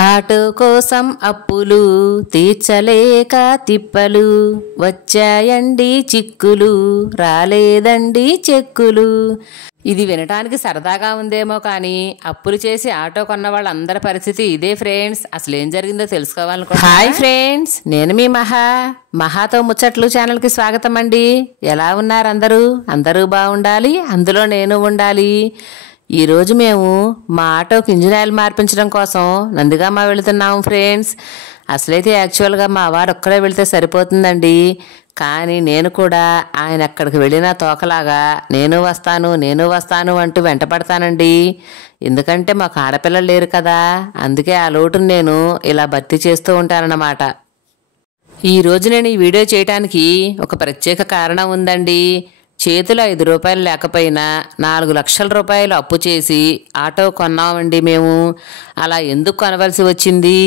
Auto కోసం అప్పులు తీర్చలేక తిప్పలు వచ్చాయండి చిక్కులు రాలేదండి చెక్కులు. ఇది వినటానికి సరదాగా ఉందేమో కానీ అప్పులు చేసి ఆటో కొన్న వాళ్ళందరి పరిస్థితి ఇదే ఫ్రెండ్స్. అసలు ఏం జరిగిందో తెలుసుకోవాలనుకో. హాయ్ ఫ్రెండ్స్, నేను మీ మహాతో ముచ్చట్లు ఛానల్కి స్వాగతం అండి. ఎలా ఉన్నారు అందరూ? అందరూ బాగుండాలి, అందులో నేను ఉండాలి. ఈరోజు మేము మా ఆటోకి ఇంజిన్ ఆయిల్ మార్పించడం కోసం నందిగామ వెళుతున్నాము ఫ్రెండ్స్. అసలైతే యాక్చువల్గా మా వారు ఒక్కడే వెళితే సరిపోతుందండి, కానీ నేను కూడా ఆయన అక్కడికి వెళ్ళిన తోకలాగా నేను వస్తాను అంటూ వెంటపడతానండి. ఎందుకంటే మాకు ఆడపిల్లలు లేరు కదా, అందుకే ఆ లోటును నేను ఇలా భర్తీ చేస్తూ ఉంటానన్నమాట. ఈరోజు నేను ఈ వీడియో చేయడానికి ఒక ప్రత్యేక కారణం ఉందండి. చేతిలో 5 రూపాయలు లేకపోయినా 4 లక్షల రూపాయలు అప్పు చేసి ఆటో కొన్నామండి మేము. అలా ఎందుకు కొనవలసి వచ్చింది?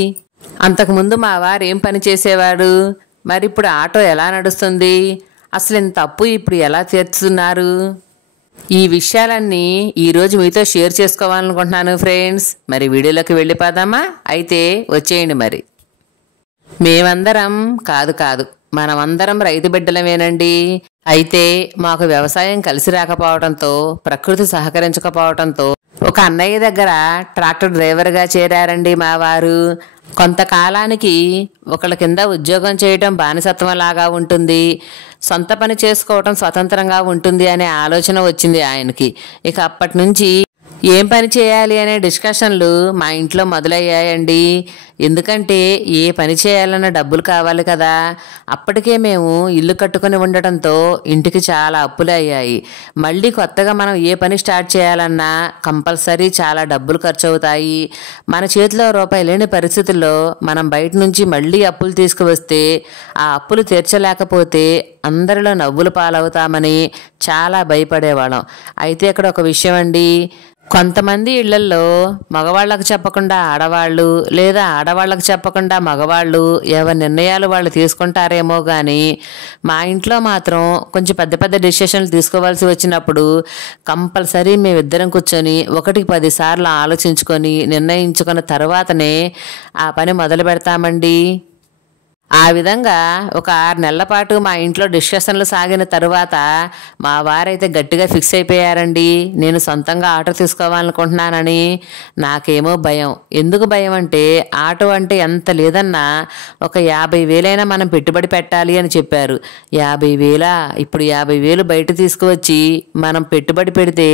అంతకుముందు మా వారు ఏం పని చేసేవాడు, మరి ఇప్పుడు ఆటో ఎలా నడుస్తుంది, అసలు ఇంత అప్పు ఇప్పుడు ఎలా తీర్చుతున్నారు? ఈ విషయాలన్నీ ఈరోజు మీతో షేర్ చేసుకోవాలనుకుంటున్నాను ఫ్రెండ్స్. మరి వీడియోలోకి వెళ్ళిపోదామా? అయితే వచ్చేయండి. మరి మేమందరం కాదు మనమందరం రైతు బిడ్డలమేనండి. అయితే మాకు వ్యవసాయం కలిసి రాకపోవడంతో, ప్రకృతి సహకరించకపోవడంతో ఒక అన్నయ్య దగ్గర ట్రాక్టర్ డ్రైవర్గా చేరారండి మా వారు. కొంతకాలానికి ఒకళ్ళ కింద ఉద్యోగం చేయడం బానిసత్వం లాగా ఉంటుంది, సొంత పని చేసుకోవటం స్వతంత్రంగా ఉంటుంది అనే ఆలోచన వచ్చింది ఆయనకి. ఇక అప్పటి నుంచి ఏం పని చేయాలి అనే డిస్కషన్లు మా ఇంట్లో మొదలయ్యాయండి. ఎందుకంటే ఏ పని చేయాలన్నా డబ్బులు కావాలి కదా. అప్పటికే మేము ఇల్లు కట్టుకుని ఉండటంతో ఇంటికి చాలా అప్పులు అయ్యాయి. మళ్ళీ కొత్తగా మనం ఏ పని స్టార్ట్ చేయాలన్నా కంపల్సరీ చాలా డబ్బులు ఖర్చు అవుతాయి. మన చేతిలో రూపాయి లేని పరిస్థితుల్లో మనం బయట నుంచి మళ్ళీ అప్పులు తీసుకువస్తే ఆ అప్పులు తీర్చలేకపోతే అందరిలో నవ్వులు పాలవుతామని చాలా భయపడేవాళ్ళం. అయితే ఇక్కడ ఒక విషయం అండి, కొంతమంది ఇళ్లల్లో మగవాళ్ళకు చెప్పకుండా ఆడవాళ్ళు, లేదా ఆడవాళ్ళకు చెప్పకుండా మగవాళ్ళు ఎవరి నిర్ణయాలు వాళ్ళు తీసుకుంటారేమో కానీ మా ఇంట్లో మాత్రం కొంచెం పెద్ద డెసిషన్లు తీసుకోవాల్సి వచ్చినప్పుడు కంపల్సరీ మేమిద్దరం కూర్చొని 1కి 10 సార్లు ఆలోచించుకొని నిర్ణయించుకున్న తర్వాతనే ఆ పని మొదలు పెడతామండి. ఆ విధంగా ఒక 6 నెలల పాటు మా ఇంట్లో డిస్కషన్లు సాగిన తరువాత మా వారైతే గట్టిగా ఫిక్స్ అయిపోయారండి, నేను సొంతంగా ఆటో తీసుకోవాలనుకుంటున్నానని. నాకేమో భయం. ఎందుకు భయం అంటే, ఆటో అంటే ఎంత లేదన్నా ఒక 50,000 మనం పెట్టుబడి పెట్టాలి అని చెప్పారు. 50,000? ఇప్పుడు 50,000 బయట తీసుకువచ్చి మనం పెట్టుబడి పెడితే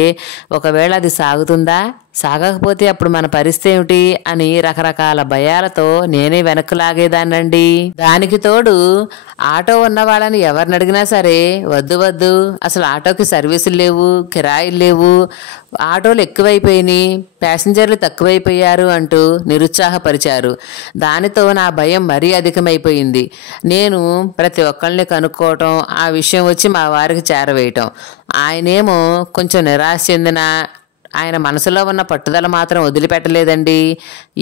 ఒకవేళ అది సాగుతుందా, సాగకపోతే అప్పుడు మన పరిస్థితి ఏమిటి అని రకరకాల భయాలతో నేనే వెనక్కు లాగేదాన్నండి. దానికి తోడు ఆటో ఉన్న వాళ్ళని ఎవరిని అడిగినా సరే వద్దు, అసలు ఆటోకి సర్వీసులు లేవు, కిరాయిలు లేవు, ఆటోలు ఎక్కువైపోయినాయి, ప్యాసింజర్లు తక్కువైపోయారు అంటూ నిరుత్సాహపరిచారు. దానితో నా భయం మరీ అధికమైపోయింది. నేను ప్రతి ఒక్కళ్ళని కనుక్కోవటం, ఆ విషయం వచ్చి మా వారికి చేరవేయటం. ఆయనేమో కొంచెం నిరాశ చెందిన ఆయన మనసులో ఉన్న పట్టుదల మాత్రం వదిలిపెట్టలేదండి.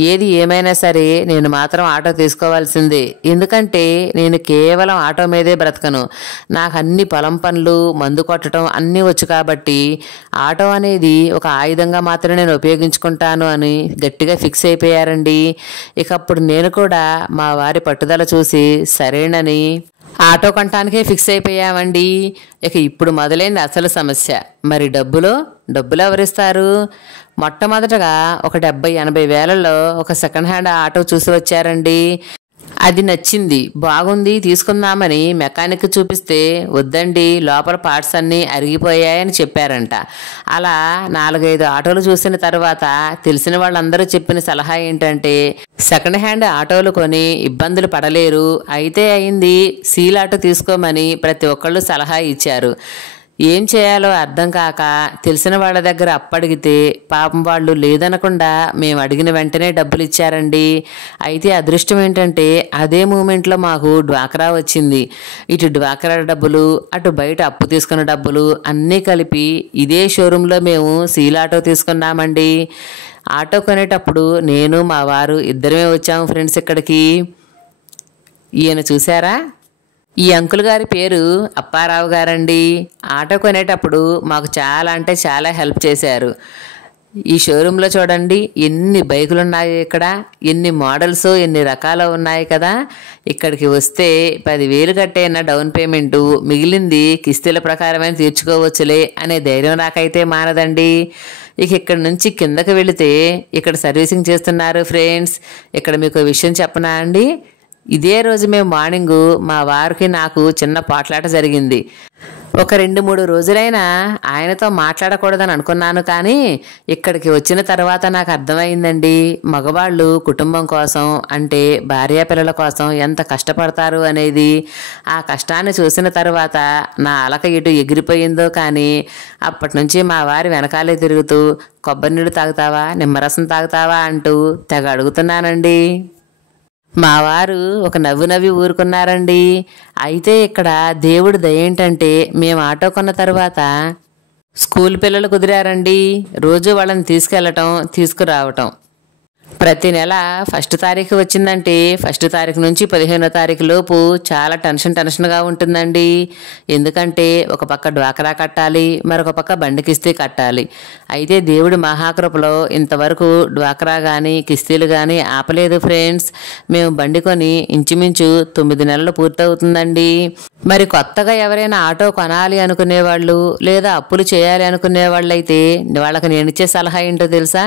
ఏది ఏమైనా సరే నేను మాత్రం ఆటో తీసుకోవాల్సిందే. ఎందుకంటే నేను కేవలం ఆటో మీదే బ్రతకను. నాకు అన్ని పొలం పనులు, మందు కొట్టడం అన్నీ వచ్చు కాబట్టి ఆటో అనేది ఒక ఆయుధంగా మాత్రమే నేను ఉపయోగించుకుంటాను అని గట్టిగా ఫిక్స్ అయిపోయారండి. ఇక అప్పుడు నేను కూడా మా వారి పట్టుదల చూసి సరేనని ఆటో కొనటానికే ఫిక్స్ అయిపోయామండి. ఇక ఇప్పుడు మొదలైంది అసలు సమస్య. మరి డబ్బులు ఎవరిస్తారు? మొట్టమొదటగా ఒక 70-80 వేలలో ఒక సెకండ్ హ్యాండ్ ఆటో చూసి వచ్చారండి. అది నచ్చింది, బాగుంది, తీసుకుందామని మెకానిక్ చూపిస్తే వద్దండి, లోపల పార్ట్స్ అన్నీ అరిగిపోయాయని చెప్పారంట. అలా 4-5 ఆటోలు చూసిన తర్వాత తెలిసిన వాళ్ళందరూ చెప్పిన సలహా ఏంటంటే, సెకండ్ హ్యాండ్ ఆటోలు కొని ఇబ్బందులు పడలేరు, అయితే అయింది సీల్ ఆటో తీసుకోమని ప్రతి ఒక్కళ్ళు సలహా ఇచ్చారు. ఏం చేయాలో అర్థం కాక తెలిసిన వాళ్ళ దగ్గర అప్పడిగితే పాపం వాళ్ళు లేదనకుండా మేము అడిగిన వెంటనే డబ్బులు ఇచ్చారండి. అయితే అదృష్టం ఏంటంటే అదే మూమెంట్లో మాకు డ్వాక్రా వచ్చింది. ఇటు డ్వాక్రా డబ్బులు, అటు బయట అప్పు తీసుకున్న డబ్బులు అన్నీ కలిపి ఇదే షోరూంలో మేము సీల్ ఆటో తీసుకున్నామండి. ఆటో కొనేటప్పుడు నేను మా వారు ఇద్దరమే వచ్చాము ఫ్రెండ్స్ ఇక్కడికి. ఈయన చూసారా, ఈ అంకుల్ గారి పేరు అప్పారావు గారండి. ఆటో కొనేటప్పుడు మాకు చాలా అంటే చాలా హెల్ప్ చేశారు. ఈ షోరూంలో చూడండి ఎన్ని బైకులు ఉన్నాయి, ఇక్కడ ఎన్ని మోడల్స్ ఎన్ని రకాలు ఉన్నాయి కదా. ఇక్కడికి వస్తే 10,000 కట్టేన డౌన్ పేమెంటు, మిగిలింది కిస్తీల ప్రకారమైన తీర్చుకోవచ్చులే అనే ధైర్యం నాకైతే మానదండి. ఇక ఇక్కడ నుంచి కిందకి వెళితే ఇక్కడ సర్వీసింగ్ చేస్తున్నారు ఫ్రెండ్స్. ఇక్కడ మీకు విషయం చెప్పనా అండి, ఇదే రోజు మేము మార్నింగు మా వారికి నాకు చిన్న పోట్లాట జరిగింది. ఒక 2-3 రోజులైనా ఆయనతో మాట్లాడకూడదని అనుకున్నాను, కానీ ఇక్కడికి వచ్చిన తర్వాత నాకు అర్థమైందండి, మగవాళ్ళు కుటుంబం కోసం అంటే భార్యాపిల్లల కోసం ఎంత కష్టపడతారు అనేది. ఆ కష్టాన్ని చూసిన తర్వాత నా అలక ఎటు ఎగిరిపోయిందో కానీ అప్పటి నుంచి మా వారి వెనకాలే తిరుగుతూ కొబ్బరి నీళ్ళు తాగుతావా, నిమ్మరసం తాగుతావా అంటూ తెగ అడుగుతున్నానండి. మా వారు ఒక నవ్వు నవ్వి ఊరుకున్నారండి. అయితే ఇక్కడ దేవుడి దయ ఏంటంటే మేము ఆటో కొన్న తర్వాత స్కూల్ పిల్లలు కుదిరారండి. రోజు వాళ్ళని తీసుకెళ్ళటం తీసుకురావటం. ప్రతి నెల 1 తారీఖు వచ్చిందంటే 1 తారీఖు నుంచి 15వ తారీఖు లోపు చాలా టెన్షన్గా ఉంటుందండి. ఎందుకంటే ఒక పక్క డ్వాక్రా కట్టాలి, మరొక పక్క బండి కిస్తీ కట్టాలి. అయితే దేవుడి మహాకృపలో ఇంతవరకు డ్వాక్రా కానీ కిస్తీలు కానీ ఆపలేదు ఫ్రెండ్స్. మేము బండి కొని ఇంచుమించు 9 నెలలు పూర్తవుతుందండి. మరి కొత్తగా ఎవరైనా ఆటో కొనాలి అనుకునేవాళ్ళు లేదా అప్పులు చేయాలి అనుకునేవాళ్ళు అయితే వాళ్ళకి నేను ఇచ్చే సలహా ఏంటో తెలుసా,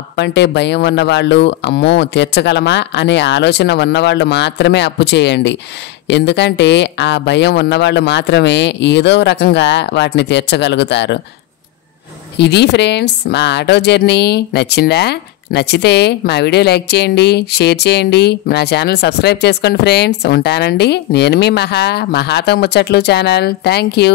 అప్పంటే భయం ఉన్నవాళ్ళు, అమ్మో తీర్చగలమా అనే ఆలోచన ఉన్నవాళ్ళు మాత్రమే అప్పు చేయండి. ఎందుకంటే ఆ భయం ఉన్నవాళ్ళు మాత్రమే ఏదో రకంగా వాటిని తీర్చగలుగుతారు. ఇది ఫ్రెండ్స్ మా ఆటో జర్నీ. నచ్చిందా? నచ్చితే మా వీడియో లైక్ చేయండి, షేర్ చేయండి, నా ఛానల్ సబ్స్క్రైబ్ చేసుకోండి ఫ్రెండ్స్. ఉంటానండి. నేను మీ మహాతో ముచ్చట్లు ఛానల్. Thank you.